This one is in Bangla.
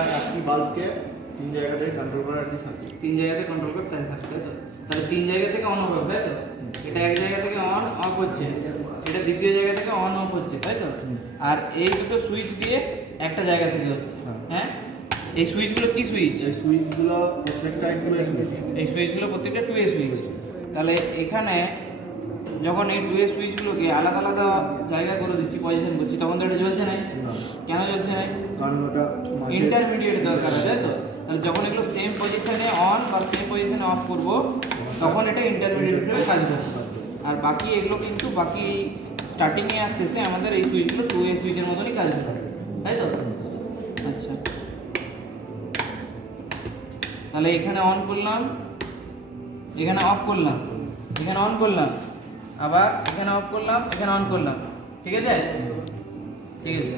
এটা একটি বাল্বকে তিন জায়গা থেকে কন্ট্রোল করার একটি সার্কিট। তিন জায়গাতে কন্ট্রোল করতে থাকে, তাই তো? তাহলে তিন জায়গা থেকে অন অফ হবে, তাই তো? এটা এক জায়গা থেকে অন অফ হচ্ছে, এটা দ্বিতীয় জায়গা থেকে অন অফ হচ্ছে, তাই তো? আর এই দুটো সুইচ দিয়ে একটা জায়গা থেকে হচ্ছে। হ্যাঁ, এই সুইচগুলো কি সুইচ? এই সুইচগুলো প্রত্যেকটা একটু সুইচ। এই সুইচগুলো প্রত্যেকটা 2A সুইচ। তাহলে এখানে যখন এই 2A সুইচগুলোকে আলাদা আলাদা জায়গা করে দিচ্ছি, পজিশন করছি, তখন তো এটা জ্বলছে না। কেন জ্বলছে না? কারণ ওটা ইন্টারমিডিয়েট দরকার আছে, তাই তো? তাহলে যখন এগুলো সেম পজিশনে অন বা সেম পজিশনে অফ করব, তখন এটা ইন্টারমিডিয়েট হিসেবে কাজ করবে। আর বাকি এগুলো কিন্তু বাকি স্টার্টিংয়ে আর শেষে আমাদের এই সুইচগুলো 2A সুইচের মতনই কাজ করবে, তাই তো? আচ্ছা, তাহলে এখানে অন করলাম, এখানে অফ করলাম, এখানে অন করলাম, আবার এখানে অফ করলাম, এখানে অন করলাম, ঠিক আছে? ঠিক আছে।